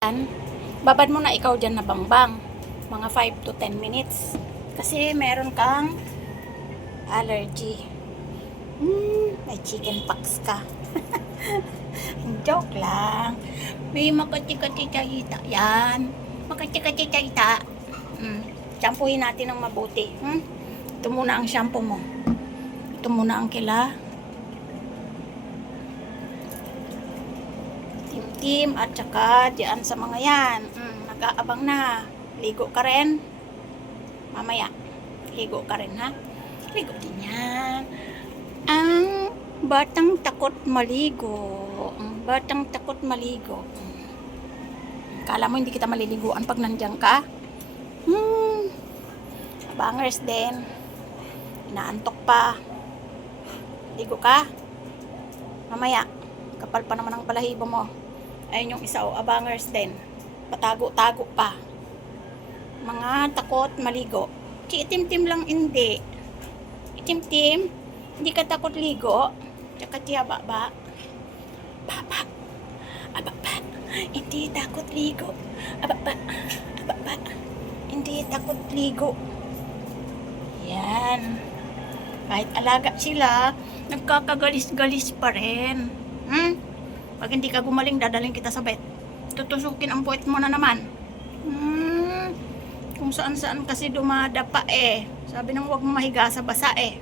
Yan. Babad mo na ikaw dyan na bangbang. Mga 5 to 10 minutes. Kasi meron kang allergy. Hmm, may chicken pox ka. Joke lang. May makachika-chika-ita. Yan. Makachika-chika-ita. Hmm. Shampoohin natin ng mabuti. Hmm? Ito muna ang shampoo mo. Ito muna ang kila. Tim-tim at saka diyan sa mga yan. Mm, nag-aabang na. Ligo ka rin. Mamaya. Ligo ka rin ha. Ligo din yan. Ang batang takot maligo. Ang batang takot maligo. Kala mo hindi kita maliliguan pag nandiyan ka? Hmm. Bangers din. Inaantok pa. Ligo ka? Mamaya. Kapal pa naman ang balahibo mo. Ayun yung isa o, abangers din. Patago-tago pa. Mga takot maligo. Itim-tim lang hindi. Itim-tim, hindi ka takot ligo. Tsaka tiya baba. Baba. Ababa. Hindi takot ligo. Ababa. Ababa. Hindi takot ligo. Yan. Kahit alaga sila, nagkakagalis-galis pa rin. Hmm? Pag hindi ka gumaling, dadaling kita sa vet. Tutusukin ang puwet mo na naman. Hmm? Kung saan-saan kasi dumadapa eh. Sabi nang huwag mahiga sa basa eh.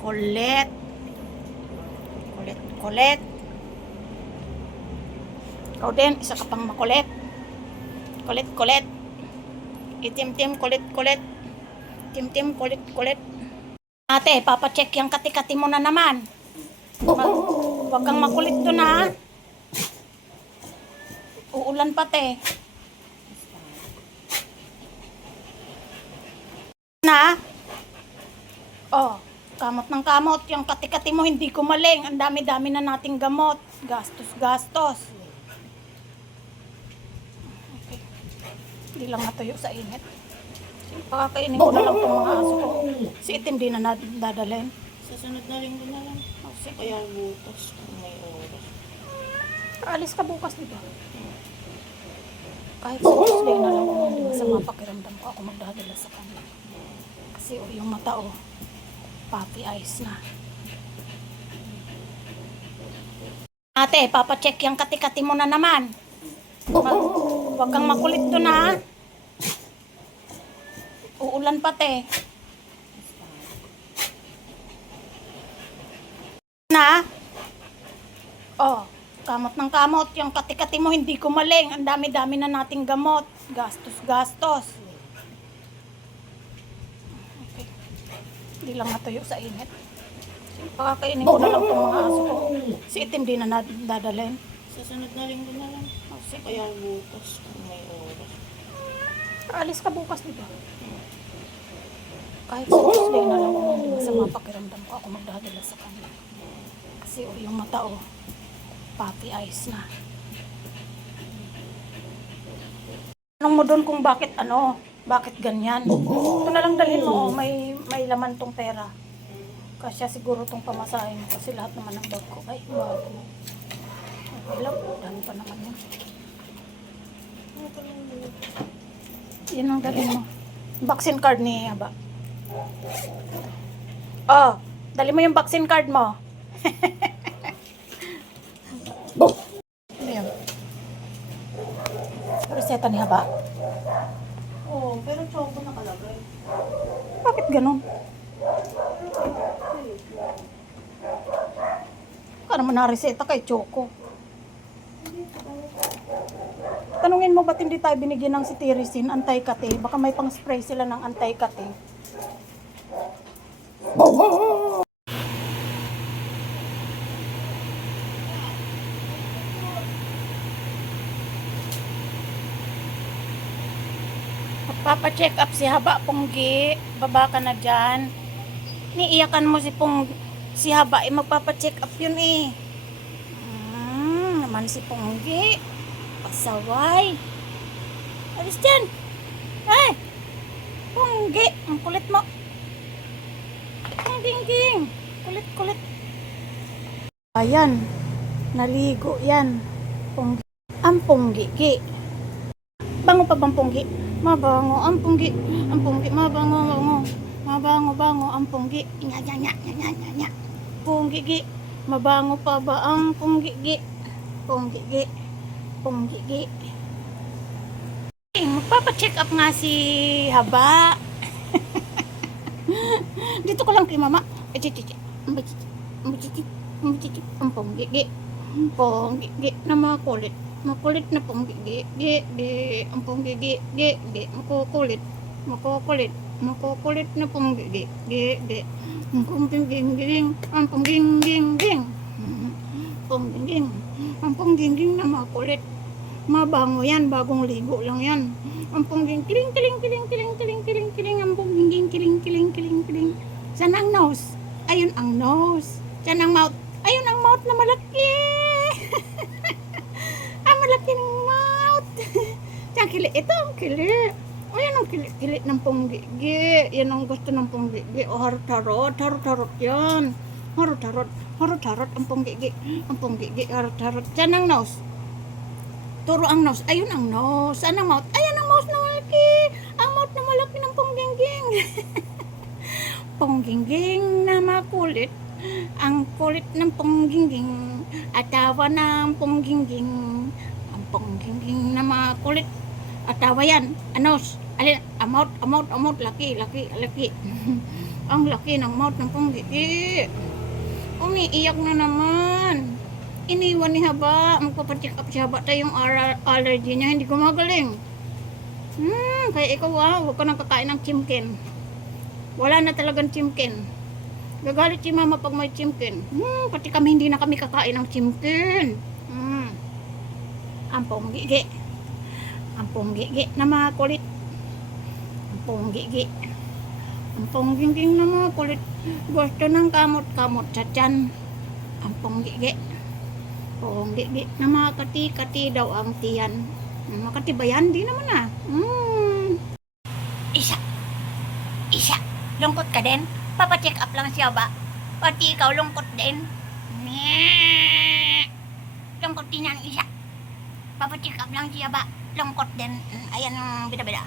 Kulit. Kulit, kulit. Ikaw din, isa ka pang makulit. Kulit, kulit. Itim-tim, kulit, kulit. Tim-tim, kulit, kulit. Ate, papacheck yung kati-kati mo na naman. Mag, huwag kang makulit doon ha. Uulan pati. Na? Oh, kamot ng kamot. Yung kati-kati mo hindi kumaling. Ang dami-dami na nating gamot. Gastos, gastos. Okay. Hindi lang natuyo sa init. Pakakainin ko na lang itong mga aso ko. Si itim din na nadadalhin. Sa sunod na linggo na lang. Oh. Kaya bukas kung may oras. Alis ka bukas, di ba? Kahit sa Tuesday na lang kung hindi masama pakiramdam ko ako magdadala sa kanya. Kasi oh, yung mata oh, puppy eyes na. Ate, papacheck yung kati-kati mo na naman. Mag, huwag kang makulit doon ha. Uulan pati. Na? Oh, kamot ng kamot. Yung kati-kati mo hindi kumaling. Ang dami-dami na nating gamot. Gastos, gastos. Okay. Hindi lang natuyo sa init. Pakakainin ko na lang itong mga aso ko. Si itim din na nadadalhin. Sa sunod na linggo na lang. Oh, sige. Kaya bukas kung may oras. Alis ka bukas, di ba? Kahit sa Tuesday na lang kung hindi masama pakiramdam ko ako magdadala sa kanya. Kasi oh, yung mata oh, puppy eyes na. Anong mo doon kung bakit ano, bakit ganyan? Ito na lang dalhin mo, oh, may, may laman tong pera. Kasi siguro tong pamasahin mo kasi lahat naman ng bag ko. Ay, bago. Okay lang, dami pa naman yun. Yan ang dali mo. Vaccine card ni Aba. Oh, dali mo yung vaccine card mo. ano yan? Reseta ni Haba. Oo, pero choco nakalagay. Bakit ganun? Ka naman na-reseta kay Choco. Tanungin mo ba't hindi tayo binigyan ng cetirizine, anti-kate? Baka may pang-spray sila ng anti-kate. Magpapa-check up si Haba Punggi. Baba ka na dyan. Niiyakan mo si Pung si Haba eh magpapa-check up yun eh. Hmm, naman si Punggi. Pasaway. Alis dyan. Ay! Punggi. Ang kulit mo. Ang ding-ding. Kulit-kulit. Ayan. Naligo yan. Punggi. Ang Punggi-gi. Bango pa bang punggi? Mabango ang punggi. Ang punggi, mabango, bango. Mabango, bango ang punggi. Nya, nya, nya, nya, nya, nya, nya. Punggi-gi. Mabango pa ba ang punggi-gi? Punggi-gi. Punggi-gi. Eh, Magpapacheck up nga si Haba. Dito ko lang kay mama. Eh, chichi, mbachichi, mbachichi, mbachichi, ang ponggigi. Ang makulit. Na ponggigi. Gi, gi, ang ponggigi. Gi, gi, makukulit. Makukulit. Makukulit na ponggigi. Gi, gi. Ang ponggiging, ang ponggiging, ponggiging. Ang ponggiging na makulit. Mabango yan, bagong ligo lang yan. Ang pongging kiling kiling kiling kiling kiling kiling kiling ang pongging kiling kiling kiling kiling. Saan ang nose? Ayun ang nose. Saan ang mouth? Ayun ang mouth na malaki. ang malaki ng mouth. Saan kili? Kili. O yan ang kili-kili ng ponggigi. Yan ang gusto ng ponggigi. O harot-harot. Harot-harot yan. Harot-harot. Harot-harot ang ponggigi. Ang ponggigi. Harot-harot. Saan ang nose? Turo ang nose. Ayun ang nose. Saan ang mouth? Ayun ang mouth na malaki. Ang mouth na malaki ng ponggingging. ponggingging na makulit. Ang kulit ng ponggingging. Atawa ng ponggingging. Ang ponggingging na makulit. Atawa yan. Anos. Alin, mouth, ang mouth. Laki, laki, laki. ang laki ng mouth ng ponggingging. Umiiyak na naman iniwan ni Haba. Magpapacheck up si Haba tayo yung ar- allergy niya. Hindi gumagaling. Hmm, kaya ikaw ah, huwag ka nang kakain ng chimkin. Wala na talagang chimkin. Gagalit si mama pag may chimkin. Hmm, pati kami hindi na kami kakain ng chimkin. Hmm. Ang ponggigi. Ang ponggigi na mga kulit. Ang ponggigi. Ang ponggigi na mga kulit. Gusto ng kamot-kamot sa tiyan. Ang ponggigi. Ponggigi na mga kati-kati daw ang tiyan. Mga kati ba? Di naman ah. Hmm. Isa. Isa. Lungkot ka din? Papacheck up lang siya ba? Pati ikaw lungkot din? Lungkot din ang isa. Papacheck up lang siya ba? Lungkot din. Ayan ang bida-bida.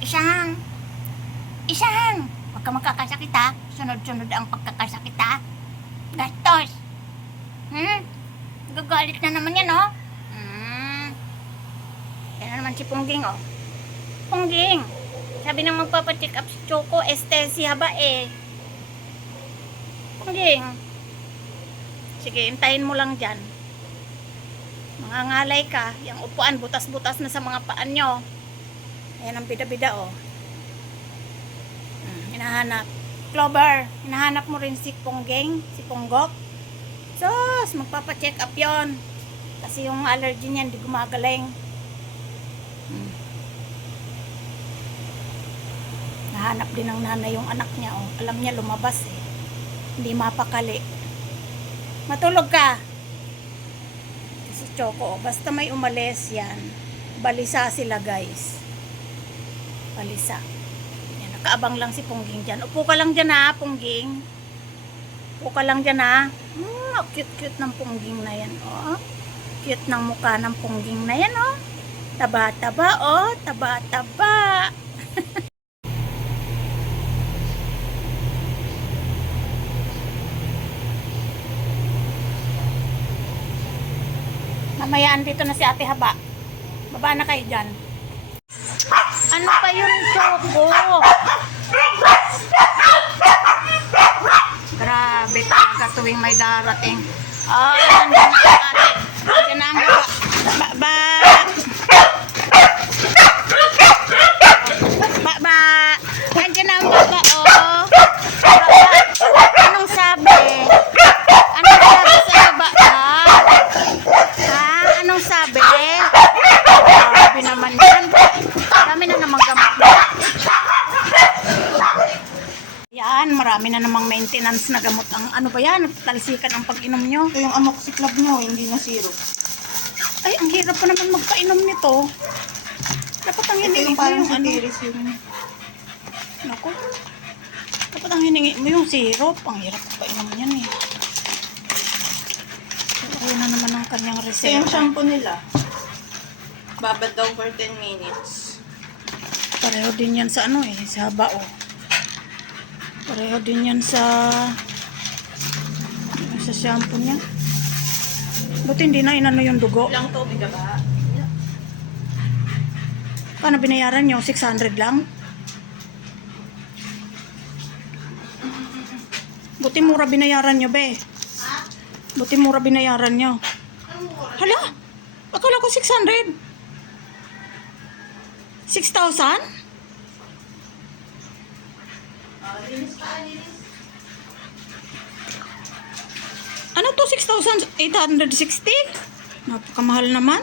Isang. Isang. Huwag ka magkakasakit ha. Sunod-sunod ang pagkakasakit ha. Gastos. Hmm? Gagalit na naman yan, oh. Hmm. Yan na naman si Pungging, oh. Pungging. Sabi nang magpapacheck up si Choco, estesia ba eh. Pungging. Sige, hintayin mo lang dyan. Mangangalay ka. Yung upuan, butas-butas na sa mga paan nyo. Ayan ang bida-bida, oh. Hmm, hinahanap. Clover, hinahanap mo rin si Pungging, si Punggok. Sus, magpapacheck up yon. Kasi yung allergy niya hindi gumagaling. Hmm. Nahanap din ng nanay yung anak niya. Oh. Alam niya lumabas eh. Hindi mapakali. Matulog ka. Choco, basta may umalis yan. Balisa sila guys. Balisa. Yan, nakaabang lang si Pungging dyan. Upo ka lang dyan ha, Pungging. Upo ka lang dyan ha. Hmm, cute-cute ng pungging na yan, oh. Cute ng mukha ng pungging na yan, oh. Taba-taba, oh. Taba-taba. Mamaya andito na si Ate Haba. Baba na kayo dyan. Ano pa yun, Choco? Grabe talaga tuwing may darating. Ah, nandiyan na ang ate. Na ang ba. Ba, ba. Nandiyan na ang baba, oh. Baba. Anong sabi? Anong sabi sa baba, ha? Ha? Anong sabi? Grabe naman yan. Dami na namang gamot na. Yan, marami na namang maintenance na gamot ang ano ba yan, talsikan ang pag-inom nyo. Ito yung amoxiclav mo, hindi na syrup. Ay, ang hirap pa naman magpainom nito. Dapat ang hiningi yung mo yung ano. Naku. Dapat ang hiningi mo yung syrup. Ang hirap painom yan eh. Yun na naman ang kanyang Ito yung reseta. shampoo nila. Babad daw for 10 minutes. Pareho din yan sa ano eh, sa bao. Pareho din yan sa sa shampoo niya. Buti hindi na inano yung dugo. Ilang tubig ka ba? Paano binayaran nyo? 600 lang? Buti mura binayaran nyo, be. Buti mura binayaran nyo. Hala? Akala ko 600. 6,000? Ano to? 6,860? Napakamahal naman.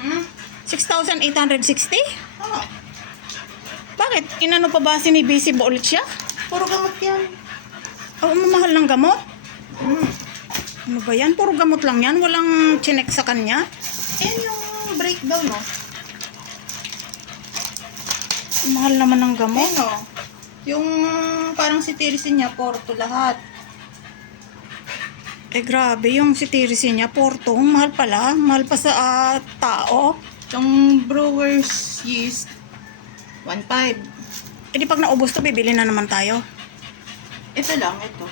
Hmm? 6,860? Oo. Bakit? Inano pa ba sinibisi ba ulit siya? Puro gamot yan. O mamahal ng gamot? Hmm. Ano ba yan? Puro gamot lang yan? Walang chinek sa kanya? Yan yung breakdown, no? Mahal naman ng gamot. Ayun, no? Yung parang si Tirsin niya, Porto lahat. Eh grabe, yung si Tirisi niya, Porto, mahal pala. Mahal pa sa ah, tao. Yung brewer's yeast, 1.5. Eh di pag naubos to, bibili na naman tayo. Ito lang, ito.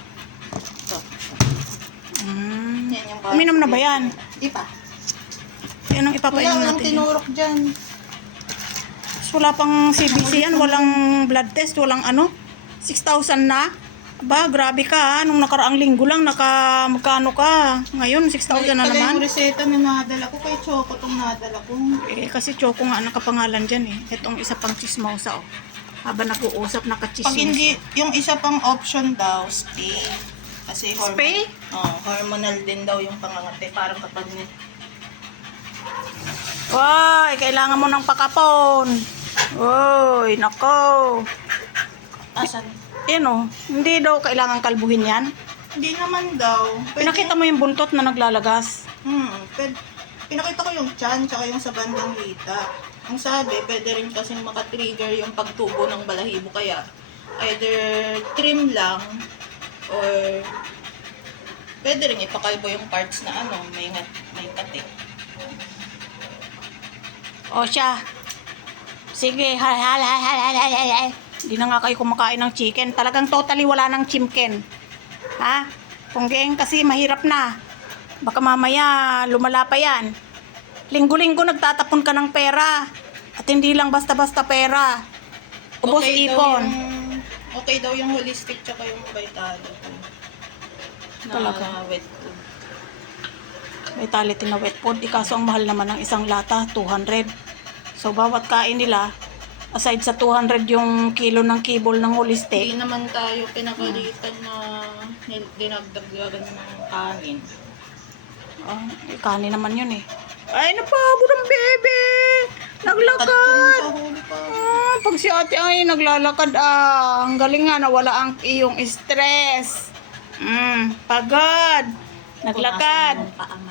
Ito. Mm. Yan yung Uminom na ba yan? Di pa. Yan ang Wala, ipapainom walang natin. tinurok dyan. Tapos wala pang CBC yan, walang blood test, walang ano. 6,000 na. Ba, grabe ka ha. Nung nakaraang linggo lang, naka, magkano ka. Ngayon, 6,000 na naman. yung reseta na nadala ko kay Choco itong nadala ko. Eh, kasi Choco nga nakapangalan dyan eh. Itong isa pang chismosa oh. Habang nag-uusap, Pag nakachismosa. hindi, yung isa pang option daw, stay. Kasi hormon, Spay? Oh, hormonal din daw yung pangangate. Parang kapag ni- Hoy, kailangan mo ng pakapon. Hoy, nako. Asan? Yan oh, hindi daw kailangan kalbuhin yan. Hindi naman daw. Pinakita mo yung buntot na naglalagas. Hmm, pwede, pinakita ko yung chan tsaka yung sa bandang hita. Ang sabi, pwede rin kasi makatrigger yung pagtubo ng balahibo kaya either trim lang or pwede rin ipakalbo yung parts na ano, may, ngat, may kati. O siya. Sige, hal hal hal hal hal hal hal, hal. Hindi na nga kayo kumakain ng chicken. Talagang totally wala ng chimken. Ha? Punggeng, kasi mahirap na. Baka mamaya lumala pa yan. Linggo-linggo nagtatapon ka ng pera. At hindi lang basta-basta pera. Ubos okay ipon. Daw yung, okay daw yung holistic tsaka yung vitality. Na Talaga? wet food. Vitality na wet food. Ikaso ang mahal naman ng isang lata, 200. So bawat kain nila, aside sa 200 yung kilo ng kibol ng holistic, Hindi naman tayo pinagalitan na nil- dinagdagdagan ng kanin. Ah, eh, kanin naman yun eh. Ay, napagod ang bebe! Naglakad! Sa huli pa. Ah, pag si ate ay naglalakad ah, ang galing nga, nawala ang iyong stress. Mm, pagod. Naglakad. Punasan mo ang.